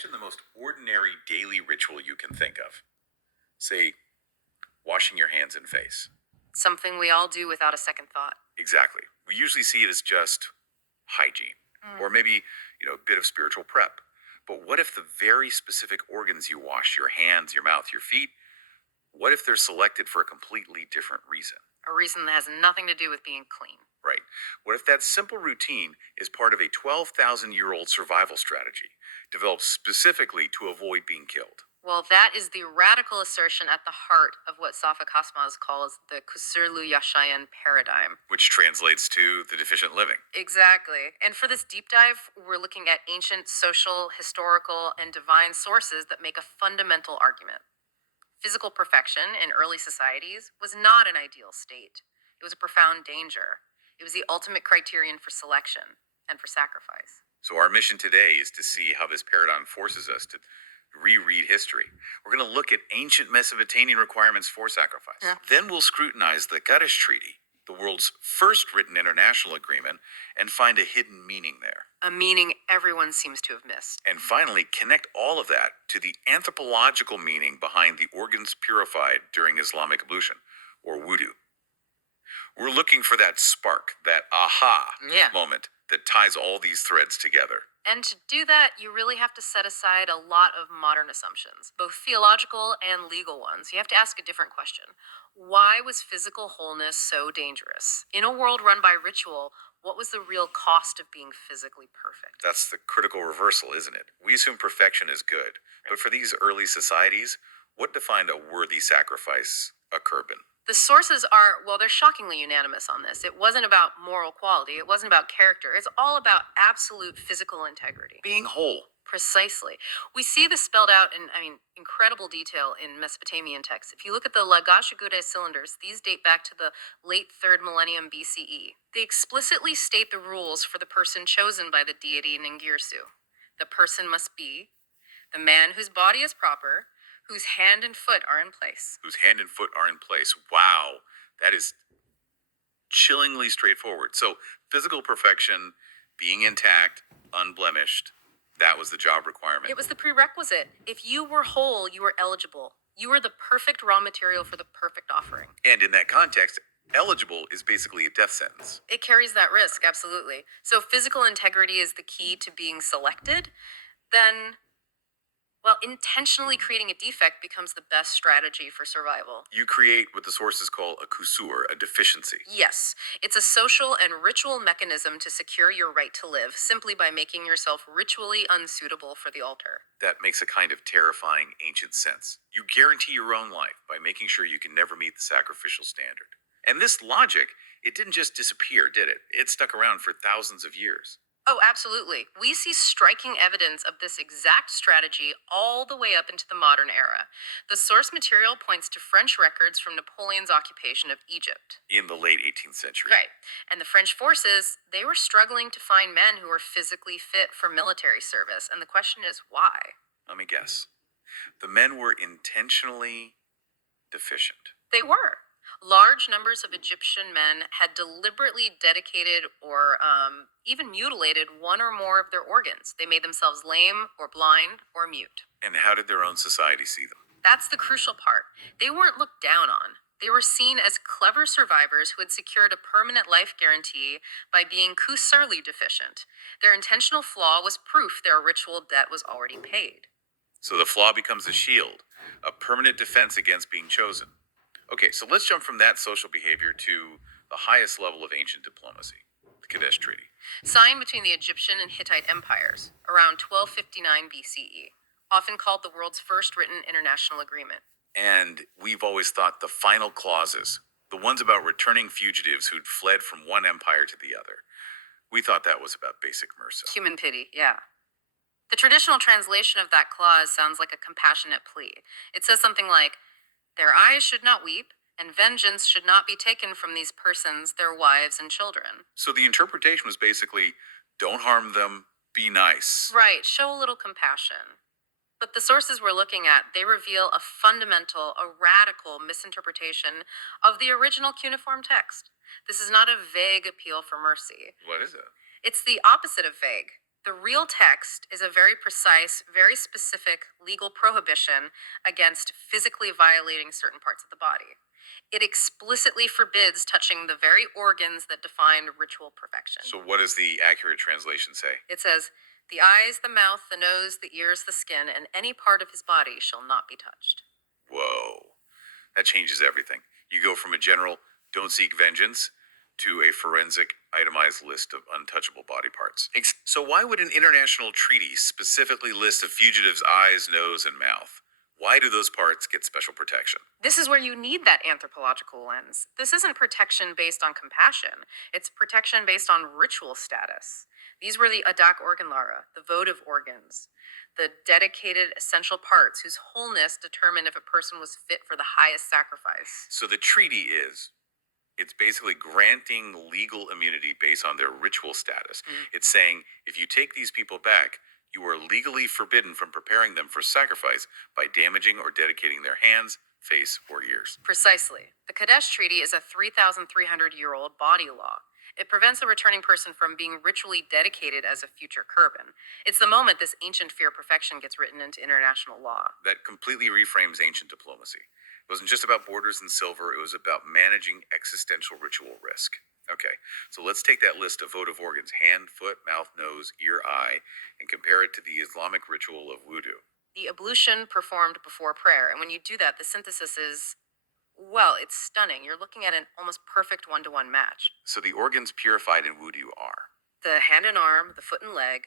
Imagine the most ordinary daily ritual you can think of. Say, washing your hands and face. Something we all do without a second thought. Exactly. We usually see it as just hygiene, or maybe, a bit of spiritual prep. But what if the very specific organs you wash, your hands, your mouth, your feet, what if they're selected for a completely different reason? A reason that has nothing to do with being clean. Right. What if that simple routine is part of a 12,000-year-old survival strategy, developed specifically to avoid being killed? Well, that is the radical assertion at the heart of what Safa Kaçmaz calls the kusurlu yaşayan paradigm. Which translates to the deficient living. Exactly. And for this deep dive, we're looking at ancient social, historical, and divine sources that make a fundamental argument. Physical perfection in early societies was not an ideal state. It was a profound danger. It was the ultimate criterion for selection and for sacrifice. So our mission today is to see how this paradigm forces us to reread history. We're going to look at ancient Mesopotamian requirements for sacrifice. Yeah. Then we'll scrutinize the Kadesh Treaty, the world's first written international agreement, and find a hidden meaning there. A meaning everyone seems to have missed. And finally, connect all of that to the anthropological meaning behind the organs purified during Islamic Ablution, or wudu. We're looking for that spark, that aha moment that ties all these threads together. And to do that, you really have to set aside a lot of modern assumptions, both theological and legal ones. You have to ask a different question. Why was physical wholeness so dangerous? In a world run by ritual, what was the real cost of being physically perfect? That's the critical reversal, isn't it? We assume perfection is good. But for these early societies, what defined a worthy sacrifice, a korban? The sources are, well, they're shockingly unanimous on this. It wasn't about moral quality. It wasn't about character. It's all about absolute physical integrity. Being whole. Precisely. We see this spelled out in, incredible detail in Mesopotamian texts. If you look at the Lagash Gudea cylinders, these date back to the late 3rd millennium BCE. They explicitly state the rules for the person chosen by the deity Ningirsu. The person must be the man whose body is proper, whose hand and foot are in place. Whose hand and foot are in place. Wow, that is chillingly straightforward. So physical perfection, being intact, unblemished, that was the job requirement. It was the prerequisite. If you were whole, you were eligible. You were the perfect raw material for the perfect offering. And in that context, eligible is basically a death sentence. It carries that risk, absolutely. So if physical integrity is the key to being selected, then intentionally creating a defect becomes the best strategy for survival. You create what the sources call a kusur, a deficiency. Yes, it's a social and ritual mechanism to secure your right to live simply by making yourself ritually unsuitable for the altar. That makes a kind of terrifying ancient sense. You guarantee your own life by making sure you can never meet the sacrificial standard. And this logic, it didn't just disappear, did it? It stuck around for thousands of years. Oh, absolutely. We see striking evidence of this exact strategy all the way up into the modern era. The source material points to French records from Napoleon's occupation of Egypt. In the late 18th century. Right. And the French forces, they were struggling to find men who were physically fit for military service. And the question is, why? Let me guess. The men were intentionally deficient. They were. Large numbers of Egyptian men had deliberately dedicated or even mutilated one or more of their organs. They made themselves lame or blind or mute. And how did their own society see them? That's the crucial part. They weren't looked down on. They were seen as clever survivors who had secured a permanent life guarantee by being kusurlu deficient. Their intentional flaw was proof their ritual debt was already paid. So the flaw becomes a shield, a permanent defense against being chosen. Okay, so let's jump from that social behavior to the highest level of ancient diplomacy, the Kadesh Treaty. Signed between the Egyptian and Hittite empires around 1259 BCE, often called the world's first written international agreement. And we've always thought the final clauses, the ones about returning fugitives who'd fled from one empire to the other, we thought that was about basic mercy. Human pity, yeah. The traditional translation of that clause sounds like a compassionate plea. It says something like, their eyes should not weep, and vengeance should not be taken from these persons, their wives and children. So the interpretation was basically, don't harm them, be nice. Right, show a little compassion. But the sources we're looking at, they reveal a fundamental, a radical misinterpretation of the original cuneiform text. This is not a vague appeal for mercy. What is it? It's the opposite of vague. The real text is a very precise, very specific legal prohibition against physically violating certain parts of the body. It explicitly forbids touching the very organs that define ritual perfection. So what does the accurate translation say? It says, the eyes, the mouth, the nose, the ears, the skin, and any part of his body shall not be touched. Whoa. That changes everything. You go from a general don't seek vengeance to a forensic itemized list of untouchable body parts. So why would an international treaty specifically list a fugitive's eyes, nose, and mouth? Why do those parts get special protection? This is where you need that anthropological lens. This isn't protection based on compassion, it's protection based on ritual status. These were the adak organlara, the votive organs, the dedicated essential parts whose wholeness determined if a person was fit for the highest sacrifice. So the treaty it's basically granting legal immunity based on their ritual status. It's saying if you take these people back, you are legally forbidden from preparing them for sacrifice by damaging or dedicating their hands, face, or ears. Precisely. The Kadesh Treaty is a 3,300-year-old body law. It prevents a returning person from being ritually dedicated as a future Kurban. It's the moment this ancient fear of perfection gets written into international law. That completely reframes ancient diplomacy. It wasn't just about borders and silver, it was about managing existential ritual risk. Okay, so let's take that list of votive organs, hand, foot, mouth, nose, ear, eye, and compare it to the Islamic ritual of wudu. The ablution performed before prayer, and when you do that, the synthesis is, well, it's stunning. You're looking at an almost perfect one-to-one match. So the organs purified in wudu are The hand and arm, the foot and leg,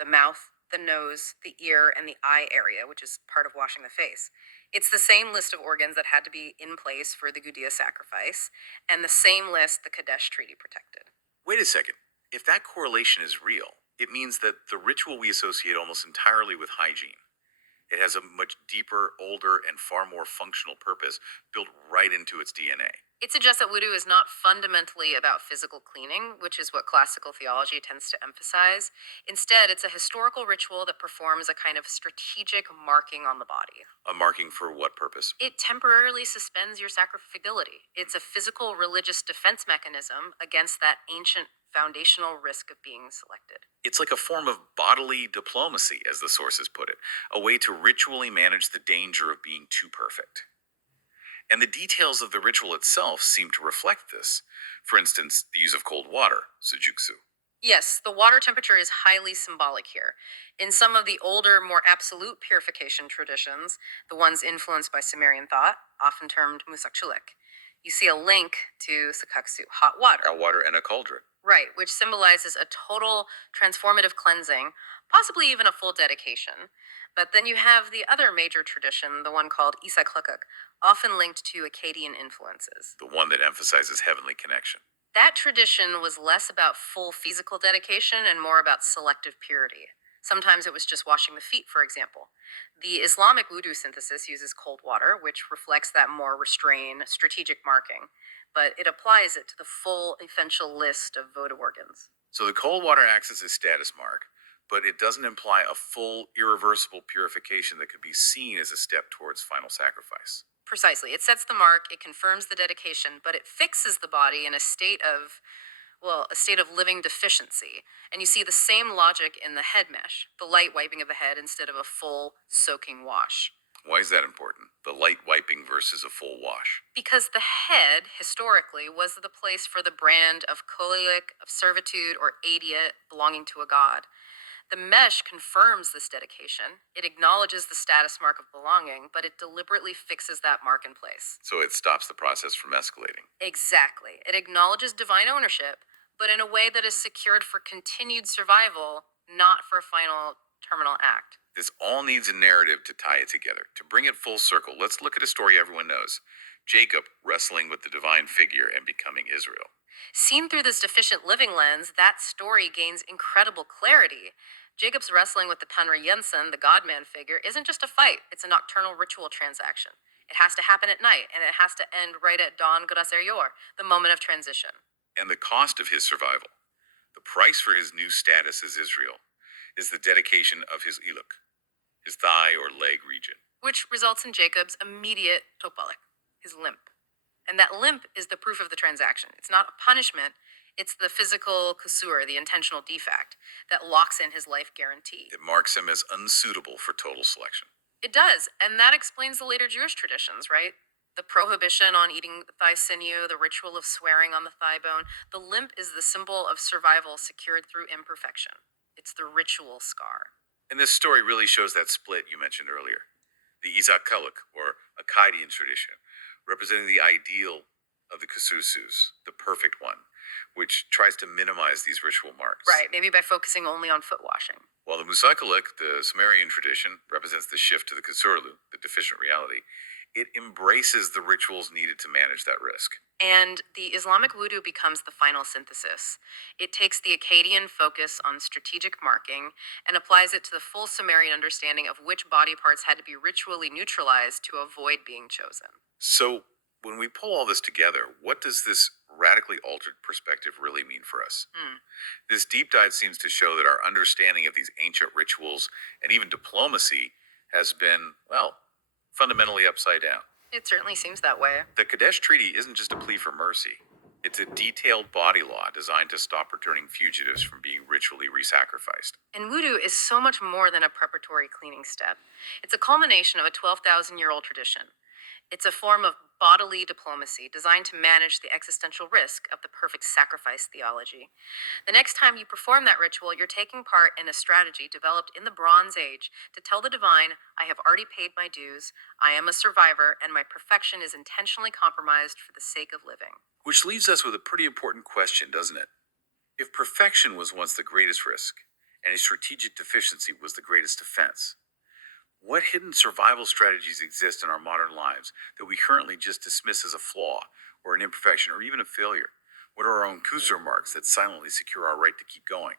the mouth, the nose, the ear, and the eye area, which is part of washing the face. It's the same list of organs that had to be in place for the Gudea sacrifice, and the same list the Kadesh Treaty protected. Wait a second. If that correlation is real, it means that the ritual we associate almost entirely with hygiene. It has a much deeper, older, and far more functional purpose built right into its DNA. It suggests that wudu is not fundamentally about physical cleaning, which is what classical theology tends to emphasize. Instead, it's a historical ritual that performs a kind of strategic marking on the body. A marking for what purpose? It temporarily suspends your sacrificability. It's a physical religious defense mechanism against that ancient foundational risk of being selected. It's like a form of bodily diplomacy, as the sources put it, a way to ritually manage the danger of being too perfect. And the details of the ritual itself seem to reflect this. For instance, the use of cold water, sujuksu. Yes, the water temperature is highly symbolic here. In some of the older, more absolute purification traditions, the ones influenced by Sumerian thought, often termed musakçılık, you see a link to sakaksu, hot water. Hot water and a cauldron. Right, which symbolizes a total transformative cleansing, possibly even a full dedication. But then you have the other major tradition, the one called İsaklakak, often linked to Akkadian influences. The one that emphasizes heavenly connection. That tradition was less about full physical dedication and more about selective purity. Sometimes it was just washing the feet, for example. The Islamic wudu synthesis uses cold water, which reflects that more restrained, strategic marking, but it applies it to the full essential list of votive organs. So the cold water acts as a status mark, but it doesn't imply a full, irreversible purification that could be seen as a step towards final sacrifice. Precisely. It sets the mark, it confirms the dedication, but it fixes the body in a state of living deficiency. And you see the same logic in the head mesh, the light wiping of the head instead of a full soaking wash. Why is that important? The light wiping versus a full wash. Because the head, historically, was the place for the brand of kolik, of servitude, or adiat belonging to a god. The mesh confirms this dedication. It acknowledges the status mark of belonging, but it deliberately fixes that mark in place. So it stops the process from escalating. Exactly. It acknowledges divine ownership, but in a way that is secured for continued survival, not for a final terminal act. This all needs a narrative to tie it together. To bring it full circle, let's look at a story everyone knows. Jacob wrestling with the divine figure and becoming Israel. Seen through this deficient living lens, that story gains incredible clarity. Jacob's wrestling with the Tanra Jensen, the God-man figure, isn't just a fight. It's a nocturnal ritual transaction. It has to happen at night, and it has to end right at dawn Gudea Yor, the moment of transition. And the cost of his survival, the price for his new status as Israel, is the dedication of his iluk, his thigh or leg region. Which results in Jacob's immediate topalik, his limp. And that limp is the proof of the transaction. It's not a punishment, It's the physical kusur, the intentional defect, that locks in his life guarantee. It marks him as unsuitable for total selection. It does, and that explains the later Jewish traditions, right? The prohibition on eating thigh sinew, the ritual of swearing on the thigh bone. The limp is the symbol of survival secured through imperfection. It's the ritual scar. And this story really shows that split you mentioned earlier. The Izakaluk, or Akkadian tradition, representing the ideal of the Kususus, the perfect one, which tries to minimize these ritual marks. Right, maybe by focusing only on foot washing. While the Musakaluk, the Sumerian tradition, represents the shift to the Kusurlu, the deficient reality, it embraces the rituals needed to manage that risk. And the Islamic voodoo becomes the final synthesis. It takes the Akkadian focus on strategic marking and applies it to the full Sumerian understanding of which body parts had to be ritually neutralized to avoid being chosen. So, when we pull all this together, what does this radically altered perspective really mean for us? This deep dive seems to show that our understanding of these ancient rituals and even diplomacy has been, well, fundamentally upside down. It certainly seems that way. The Kadesh Treaty isn't just a plea for mercy. It's a detailed body law designed to stop returning fugitives from being ritually re-sacrificed. And voodoo is so much more than a preparatory cleaning step. It's a culmination of a 12,000-year-old tradition. It's a form of bodily diplomacy designed to manage the existential risk of the perfect sacrifice theology. The next time you perform that ritual, you're taking part in a strategy developed in the Bronze Age to tell the divine, I have already paid my dues, I am a survivor, and my perfection is intentionally compromised for the sake of living. Which leaves us with a pretty important question, doesn't it? If perfection was once the greatest risk, and a strategic deficiency was the greatest defense, what hidden survival strategies exist in our modern lives that we currently just dismiss as a flaw, or an imperfection, or even a failure? What are our own kusur marks that silently secure our right to keep going?